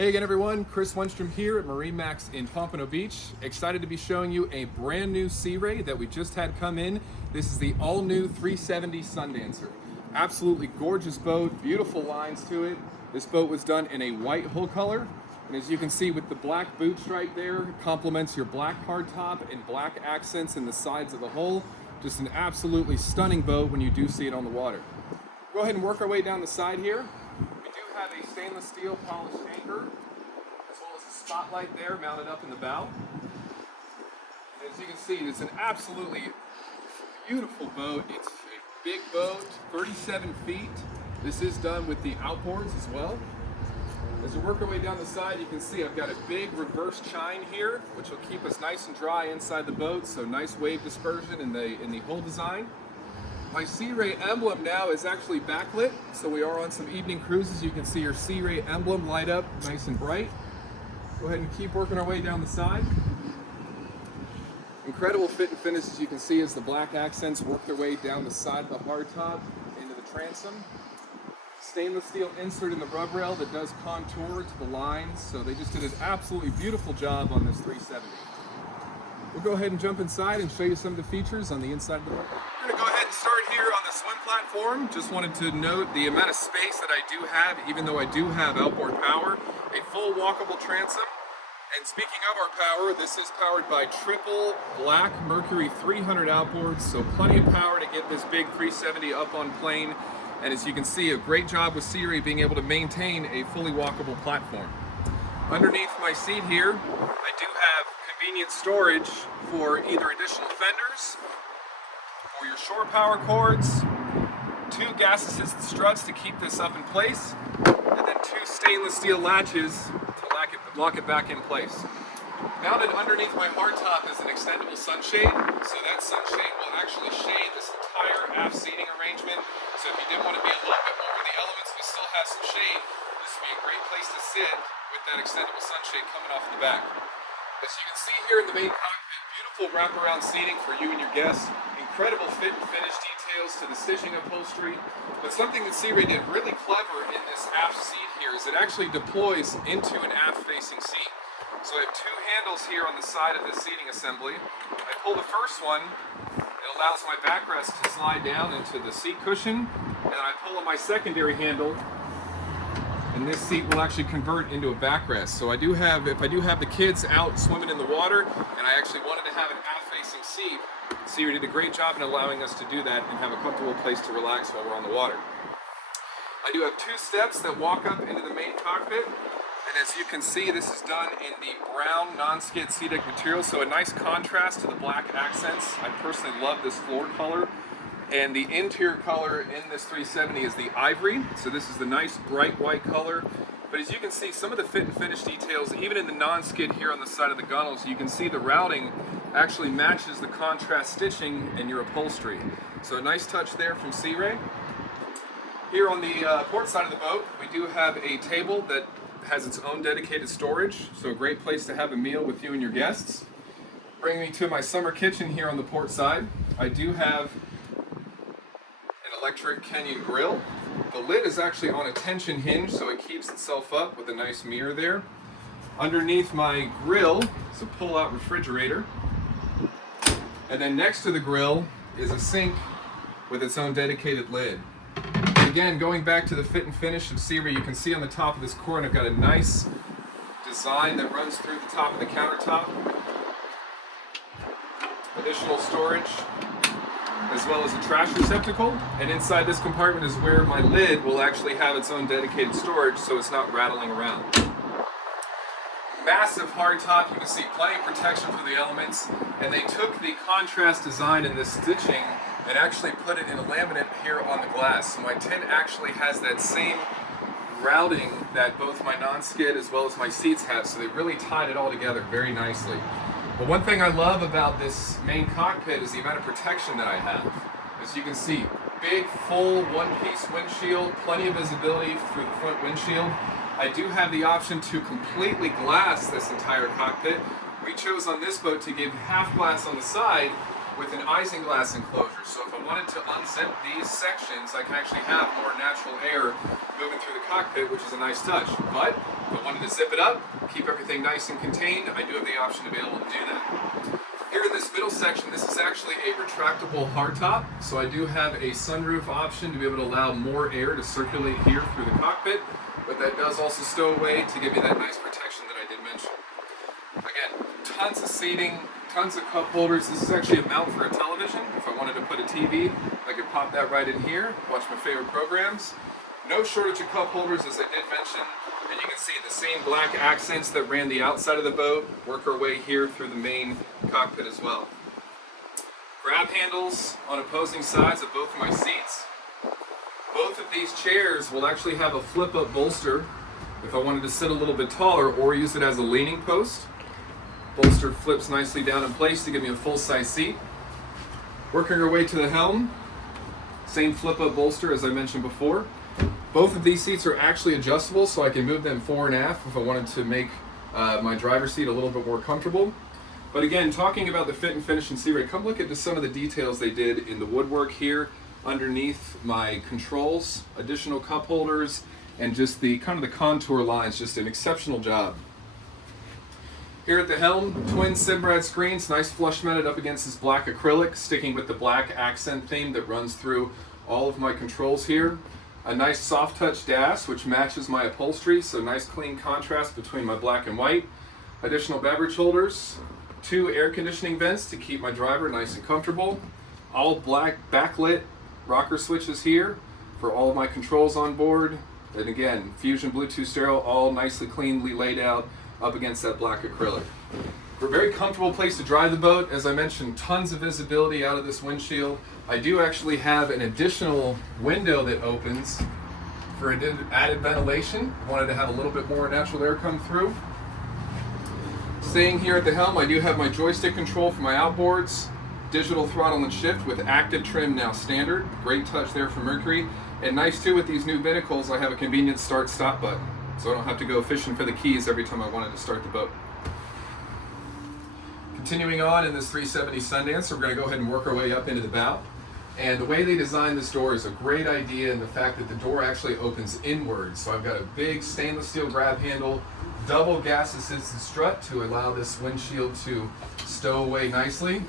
Hey again everyone, Chris Wenstrom here at MarineMax in Pompano Beach. Excited to be showing you a brand new Sea Ray that we just had come in. This is the all new 370 Sundancer. Absolutely gorgeous boat, beautiful lines to it. This boat was done in a white hull color. And as you can see with the black boot stripe there, it complements your black hardtop and black accents in the sides of the hull. Just an absolutely stunning boat when you do see it on the water. Go ahead and work our way down the side here. Have a stainless steel polished anchor, as well as a spotlight there mounted up in the bow. As you can see, it's an absolutely beautiful boat. It's a big boat, 37 feet. This is done with the outboards as well. As we work our way down the side, you can see I've got a big reverse chine here, which will keep us nice and dry inside the boat, so nice wave dispersion in the hull design. My Sea Ray emblem now is actually backlit, so we are on some evening cruises. You can see your Sea Ray emblem light up nice and bright. Go ahead and keep working our way down the side. Incredible fit and finish, as you can see, as the black accents work their way down the side of the hardtop into the transom. Stainless steel insert in the rub rail that does contour to the lines, so they just did an absolutely beautiful job on this 370. We'll go ahead and jump inside and show you some of the features on the inside of the boat. We're going to go ahead and start here on the swim platform. Just wanted to note the amount of space that I do have, even though I do have outboard power. A full walkable transom. And speaking of our power, this is powered by triple black Mercury 300 outboards, so plenty of power to get this big 370 up on plane. And as you can see, a great job with Sea Ray being able to maintain a fully walkable platform. Underneath my seat here, I do have convenient storage for either additional fenders or your shore power cords, 2 gas assisted struts to keep this up in place, and then 2 stainless steel latches to lock it back in place. Mounted underneath my hardtop is an extendable sunshade, so that sunshade will actually shade this entire aft seating arrangement. So if you did want to be a little bit more in the elements but still have some shade, this would be a great place to sit with that extendable sunshade coming off the back. As you can see here in the main cockpit, beautiful wraparound seating for you and your guests. Incredible fit and finish details to the stitching upholstery. But something that Sea Ray did really clever in this aft seat here is it actually deploys into an aft-facing seat. So I have 2 handles here on the side of this seating assembly. I pull the first one, it allows my backrest to slide down into the seat cushion, and I pull on my secondary handle, and this seat will actually convert into a backrest. So if I do have the kids out swimming in the water, and I actually wanted to have an aft-facing seat, Sea Ray did a great job in allowing us to do that and have a comfortable place to relax while we're on the water. I do have 2 steps that walk up into the main cockpit, and as you can see, this is done in the brown non-skid SeaDek material, so a nice contrast to the black accents. I personally love this floor color. And the interior color in this 370 is the ivory, so this is the nice bright white color. But as you can see, some of the fit and finish details, even in the non-skid here on the side of the gunnels, you can see the routing actually matches the contrast stitching in your upholstery. So a nice touch there from Sea Ray. Here on the port side of the boat, we do have a table that has its own dedicated storage, so a great place to have a meal with you and your guests. Bringing me to my summer kitchen here on the port side, I do have electric Kenyan grill. The lid is actually on a tension hinge, so it keeps itself up with a nice mirror there. Underneath my grill is a pull-out refrigerator. And then next to the grill is a sink with its own dedicated lid. Again, going back to the fit and finish of Sea Ray, you can see on the top of this cord I've got a nice design that runs through the top of the countertop. Additional storage, as well as a trash receptacle, and inside this compartment is where my lid will actually have its own dedicated storage so it's not rattling around. Massive hardtop, you can see plenty of protection for the elements, and they took the contrast design in this stitching and actually put it in a laminate here on the glass. So my tin actually has that same routing that both my non-skid as well as my seats have, so they really tied it all together very nicely. But one thing I love about this main cockpit is the amount of protection that I have. As you can see, big, full, one-piece windshield, plenty of visibility through the front windshield. I do have the option to completely glass this entire cockpit. We chose on this boat to give half glass on the side, with an isinglass enclosure. So if I wanted to unzip these sections, I can actually have more natural air moving through the cockpit, which is a nice touch. But if I wanted to zip it up, keep everything nice and contained, I do have the option to be able to do that. Here in this middle section, this is actually a retractable hardtop, so I do have a sunroof option to be able to allow more air to circulate here through the cockpit, but that does also stow away to give you that nice protection that I did mention. Again, tons of seating, tons of cup holders. This is actually a mount for a television. If I wanted to put a TV, I could pop that right in here, watch my favorite programs. No shortage of cup holders, as I did mention, and you can see the same black accents that ran the outside of the boat work our way here through the main cockpit as well. Grab handles on opposing sides of both of my seats. Both of these chairs will actually have a flip-up bolster if I wanted to sit a little bit taller or use it as a leaning post. Bolster flips nicely down in place to give me a full-size seat. Working our way to the helm, same flip-up bolster as I mentioned before. Both of these seats are actually adjustable, so I can move them fore and aft if I wanted to make my driver's seat a little bit more comfortable. But again, talking about the fit and finish in Sea Ray, come look at some of the details they did in the woodwork here underneath my controls, additional cup holders, and just the kind of the contour lines, just an exceptional job. Here at the helm, twin Simrad screens, nice flush mounted up against this black acrylic, sticking with the black accent theme that runs through all of my controls here. A nice soft touch dash which matches my upholstery, so nice clean contrast between my black and white. Additional beverage holders, 2 air conditioning vents to keep my driver nice and comfortable. All black backlit rocker switches here for all of my controls on board. And again, Fusion Bluetooth stereo, all nicely cleanly laid out up against that black acrylic. For a very comfortable place to drive the boat, as I mentioned, tons of visibility out of this windshield. I do actually have an additional window that opens for added ventilation. Wanted to have a little bit more natural air come through. Staying here at the helm, I do have my joystick control for my outboards, digital throttle and shift with active trim now standard. Great touch there for Mercury. And nice too with these new binnacles, I have a convenient start-stop button, so I don't have to go fishing for the keys every time I wanted to start the boat. Continuing on in this 370 Sundancer, we're going to go ahead and work our way up into the bow. And the way they designed this door is a great idea, and the fact that the door actually opens inward. So I've got a big stainless steel grab handle, double gas assisted strut to allow this windshield to stow away nicely.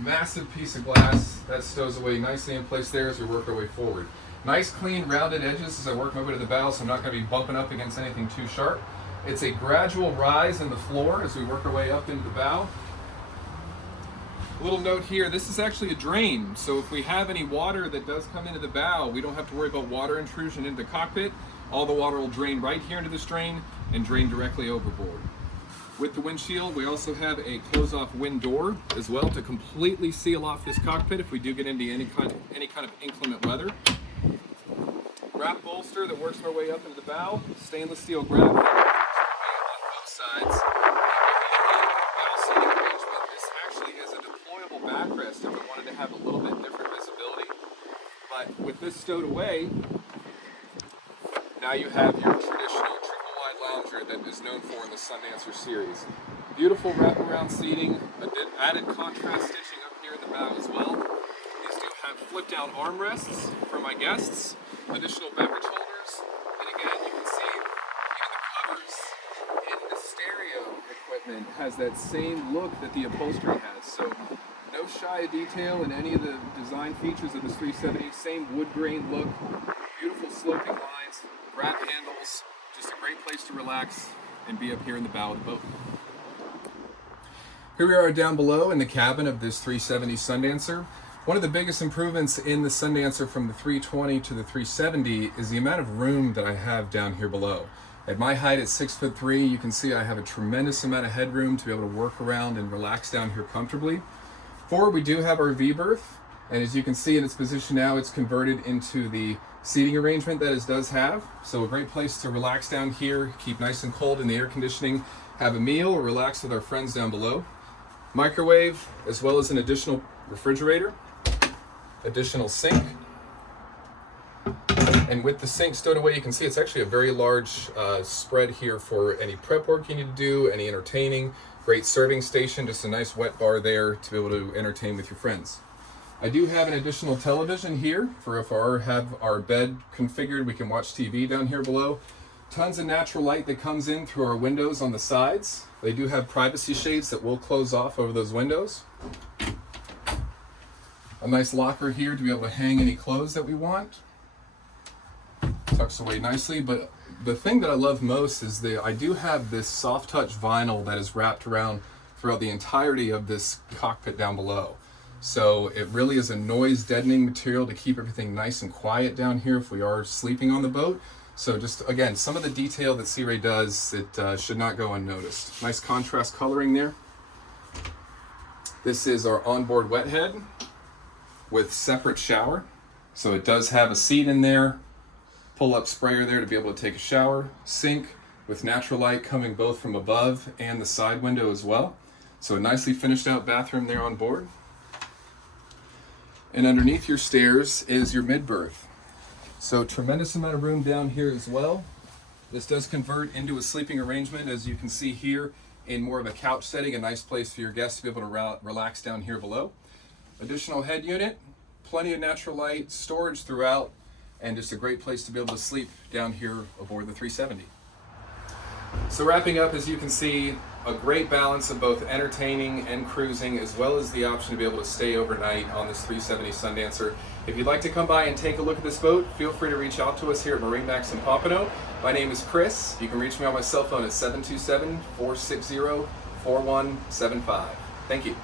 Massive piece of glass that stows away nicely in place there as we work our way forward. Nice clean rounded edges as I work my way to the bow, so I'm not going to be bumping up against anything too sharp. It's a gradual rise in the floor as we work our way up into the bow. A little note here, this is actually a drain, so if we have any water that does come into the bow, we don't have to worry about water intrusion into the cockpit. All the water will drain right here into this drain and drain directly overboard. With the windshield, we also have a close-off wind door as well to completely seal off this cockpit if we do get into any kind of inclement weather. Wrap bolster that works our way up into the bow, stainless steel grab handle on both sides. Bow seating arrangement. This actually is a deployable backrest if I wanted to have a little bit different visibility. But with this stowed away, now you have your traditional triple-wide lounger that is known for in the Sundancer series. Beautiful wraparound seating, added contrast stitching up here in the bow as well. These do have flip-down armrests for my guests, additional beverage holders, and again, you can see even the covers in the stereo equipment has that same look that the upholstery has. So no shy of detail in any of the design features of this 370, same wood grain look, beautiful sloping lines, grab handles, just a great place to relax and be up here in the bow of the boat. Here we are down below in the cabin of this 370 Sundancer. One of the biggest improvements in the Sundancer from the 320 to the 370 is the amount of room that I have down here below. At my height at 6'3", you can see I have a tremendous amount of headroom to be able to work around and relax down here comfortably. Forward, we do have our V-berth, and as you can see in its position now, it's converted into the seating arrangement that it does have. So a great place to relax down here, keep nice and cold in the air conditioning, have a meal, or relax with our friends down below. Microwave, as well as an additional refrigerator, additional sink, And with the sink stowed away, you can see it's actually a very large spread here for any prep work you need to do, any entertaining. Great serving station, just a nice wet bar there to be able to entertain with your friends. I do have an additional television here for if we have our bed configured, we can watch TV down here below. Tons of natural light that comes in through our windows on the sides. They do have privacy shades that will close off over those windows. A nice locker here to be able to hang any clothes that we want. Tucks away nicely, but the thing that I love most is I do have this soft touch vinyl that is wrapped around throughout the entirety of this cockpit down below. So it really is a noise deadening material to keep everything nice and quiet down here if we are sleeping on the boat. So just again, some of the detail that Sea Ray does, it should not go unnoticed. Nice contrast coloring there. This is our onboard wet head with separate shower. So it does have a seat in there, pull-up sprayer there to be able to take a shower, sink with natural light coming both from above and the side window as well. So a nicely finished out bathroom there on board. And underneath your stairs is your mid-berth. So tremendous amount of room down here as well. This does convert into a sleeping arrangement, as you can see here, in more of a couch setting, a nice place for your guests to be able to relax down here below. Additional head unit, plenty of natural light, storage throughout, and just a great place to be able to sleep down here aboard the 370. So wrapping up, as you can see, a great balance of both entertaining and cruising, as well as the option to be able to stay overnight on this 370 Sundancer. If you'd like to come by and take a look at this boat, feel free to reach out to us here at MarineMax in Pompano. My name is Chris. You can reach me on my cell phone at 727-460-4175. Thank you.